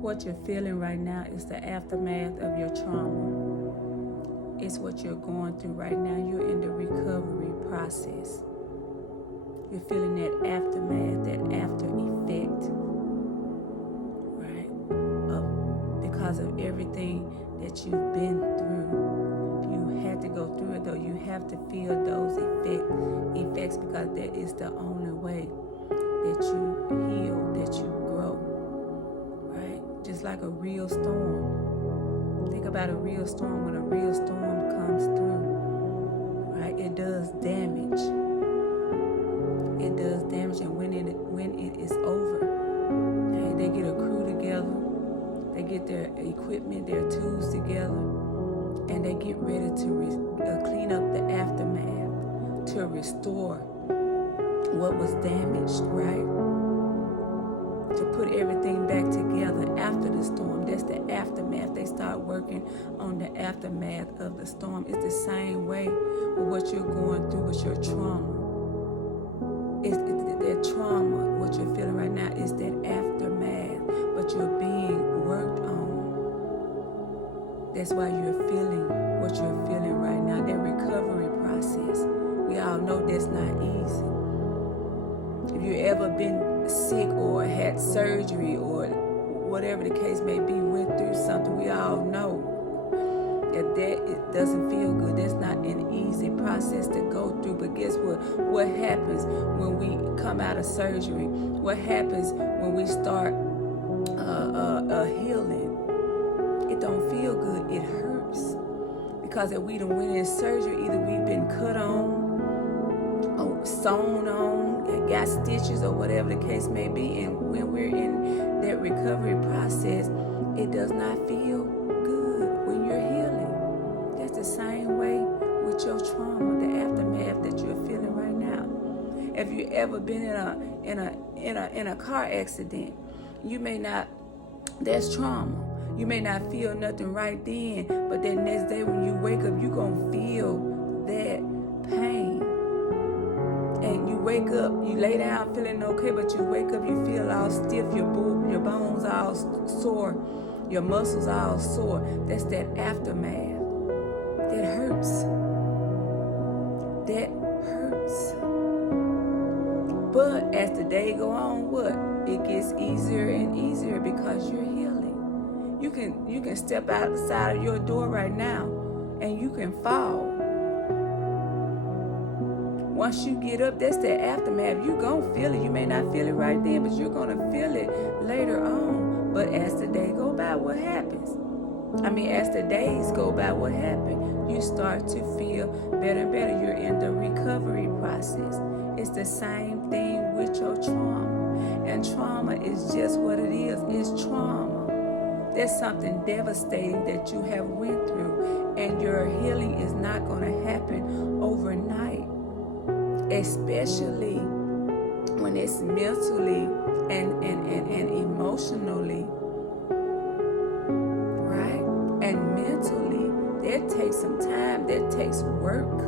What you're feeling right now is the aftermath of your trauma. It's what you're going through right now. You're in the recovery process. You're feeling that aftermath, that after effect, right? Because of everything that you've been through. You had to go through it, though. You have to feel those effects because that is the only way that you heal, that you grow, right? Just like a real storm. Think about a real storm. When a real storm comes through, right? It does damage. It does damage, and when it is over, okay, they get a crew together, they get their equipment, their tools together, and they get ready to clean up the aftermath, to restore what was damaged, right? To put everything back together after the storm. That's the aftermath. They start working on the aftermath of the storm. It's the same way with what you're going through with your trauma. It's that trauma, what you're feeling right now is that aftermath, but you're being worked on. That's why you're feeling what you're feeling right now, that recovery process. We all know that's not easy. If you've ever been sick or had surgery or whatever the case may be, went through something, we all know that it doesn't feel good. That's not an easy process to go through. But guess what? What happens when we come out of surgery? What happens when we start healing? It don't feel good. It hurts. Because if we done went in surgery, either we've been cut on, or sewn on, got stitches, or whatever the case may be. And when we're in that recovery process, it does not feel good when you're healing. That's the same way with your trauma, the aftermath that you're feeling right now. If you ever been in a car accident, you may not. That's trauma. You may not feel nothing right then, but that next day when you wake up, you're gonna feel that pain. And you wake up, you lay down feeling okay, but you wake up, you feel all stiff, your bones all sore, your muscles all sore. That's that aftermath. That hurts. That hurts. But as the day go on, what? It gets easier and easier because you're healing. You can step outside of your door right now and you can fall. Once you get up, that's the aftermath. You're going to feel it. You may not feel it right then, but you're going to feel it later on. But as the day go by, what happens? As the days go by, what happens? You start to feel better and better. You're in the recovery process. It's the same thing with your trauma. And trauma is just what it is. It's trauma. There's something devastating that you have went through, and your healing is not going to happen overnight, especially when it's mentally and emotionally, right? And mentally, that takes some time, that takes work,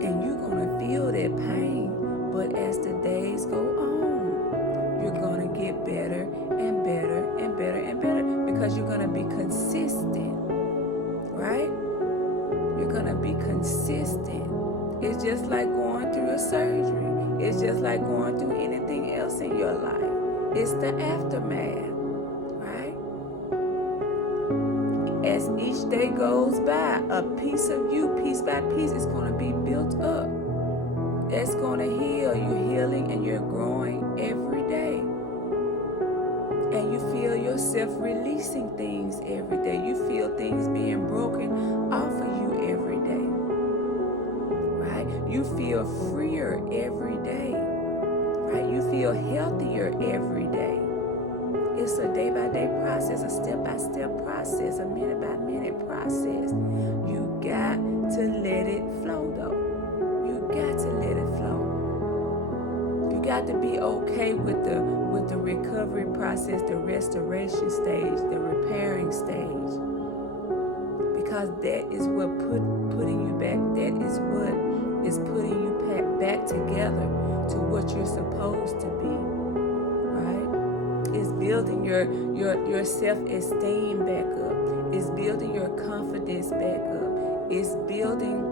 and you're going to feel that pain. But as the days go on, you're going to get better and better and better and better because you're going to be consistent, right? You're going to be consistent. It's just like going through a surgery. It's just like going through anything else in your life. It's the aftermath, right? As each day goes by, a piece of you, piece by piece, is going to be built up. It's going to heal. You're healing and you're growing every day. And you feel yourself releasing things every day. You feel things being broken off of you every day. Right? You feel freer every day. Right? You feel healthier every day. It's a day-by-day process, a step-by-step process, a minute-by-minute process. You got to let it flow, though. You got to let it flow. You got to be okay with the recovery process, the restoration stage, the repairing stage. Because that is what putting you back, that is what is putting you back together to what you're supposed to be, right? It's building your self-esteem back up. It's building your confidence back up. It's building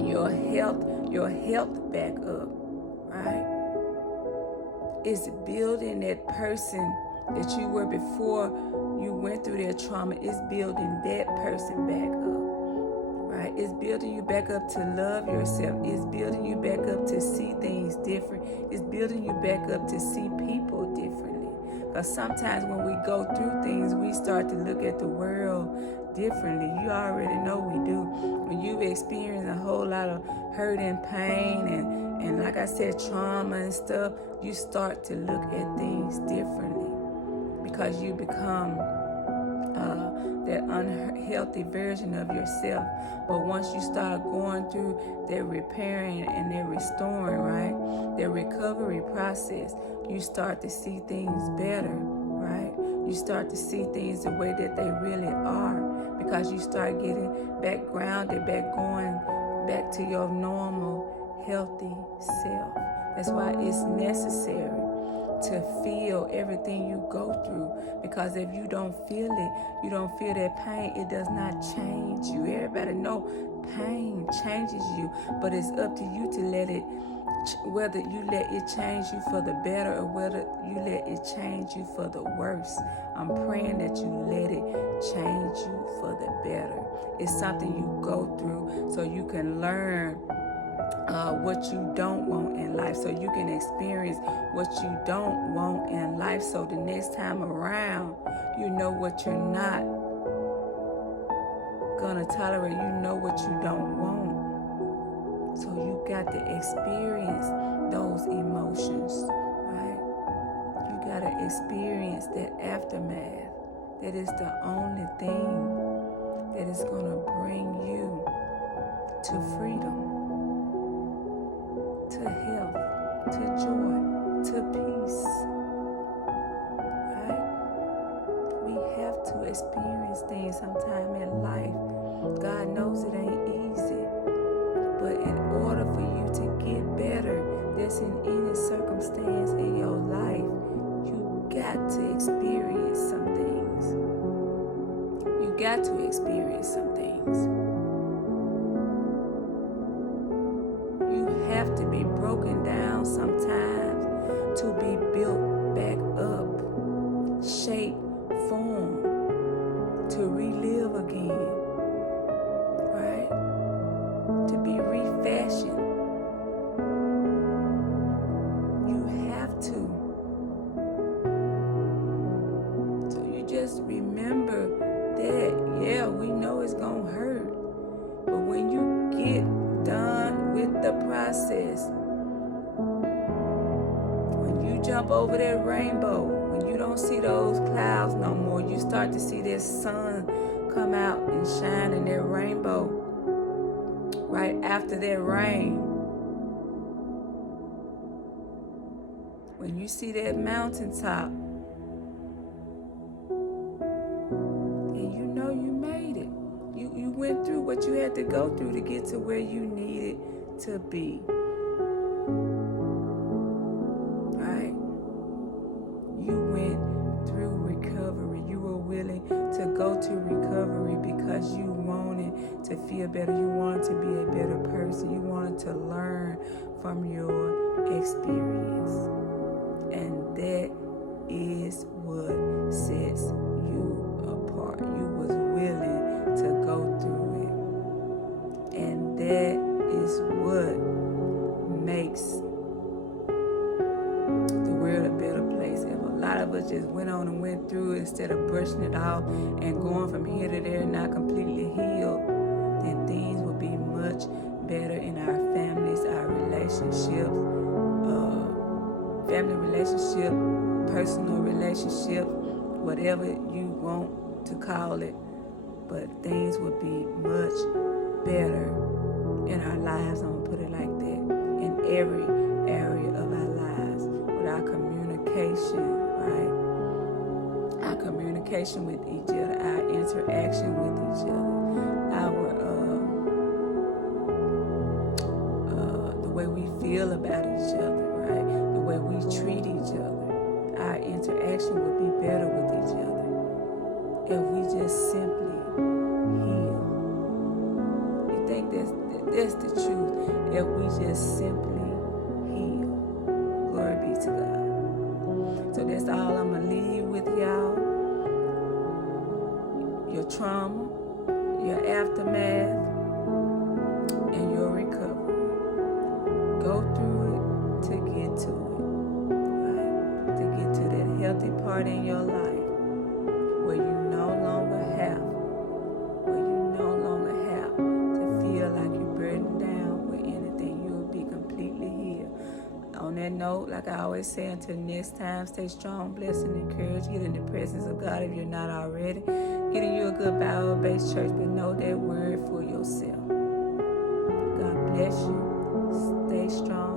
your health back up, right? It's building that person that you were before you went through their trauma. It's building that person back up. Right? It's building you back up to love yourself. It's building you back up to see things different. It's building you back up to see people differently. Because sometimes when we go through things, we start to look at the world differently. You already know we do. When you've experienced a whole lot of hurt and pain and like I said, trauma and stuff, you start to look at things differently because you become that unhealthy version of yourself. But once you start going through that repairing and that restoring, right, that recovery process, you start to see things better, right? You start to see things the way that they really are because you start getting back grounded, going back to your normal, healthy self. That's why it's necessary to feel everything you go through, because if you don't feel it, you don't feel that pain, it does not change you. Everybody know pain changes you, but it's up to you to let it, whether you let it change you for the better or whether you let it change you for the worse. I'm praying that you let it change you for the better. It's something you go through so you can learn what you don't want in life, so you can experience what you don't want in life, so the next time around you know what you're not gonna tolerate, you know what you don't want. So you got to experience those emotions, right? You got to experience that aftermath. That is the only thing that is gonna bring you to freedom, to health, to joy, to peace, right? We have to experience things sometime in life. God knows it ain't easy, but in order for you to get better, that's in any circumstance in your life, you got to experience some things. You got to experience some things. Have to be broken down sometimes to be built back up, shape, form, to relive again, right? To be refashioned. You have to. So you just remember that, yeah, we know it's gonna hurt, but when you get done with the process, when you jump over that rainbow, when you don't see those clouds no more, you start to see that sun come out and shine in that rainbow right after that rain. When you see that mountaintop and you know you made it, you went through what you had to go through to get to where you needed to be. Right? You went through recovery. You were willing to go to recovery because you wanted to feel better. You wanted to be a better person. You wanted to learn from your experience. And that is what sets you apart. You was willing to go through it. And that is what makes the world a better place. If a lot of us just went on and went through it instead of brushing it off and going from here to there, not completely healed, then things would be much better in our families, our relationships, family relationship, personal relationship, whatever you want to call it. But things would be much better in our lives, I'm gonna put it like that, in every area of our lives, with our communication, right? Our communication with each other, our interaction with each other, our the way we feel about each other, right? The way we treat each other, our interaction interaction would be better with each other if we just simply heal. You think that's the truth? If we just simply heal. Glory be to God. So that's all I'm going to leave with y'all. Your trauma, your aftermath, and your recovery. Go through it to get to it. Right? To get to that healthy part in your life where you no longer have to feel like you're burdened down with anything. You'll be completely healed. On that note, like I always say, until next time, stay strong, blessed, and encouraged. Get in the presence of God if you're not already. Get in you a good Bible-based church, but know that word for yourself. God bless you. Stay strong.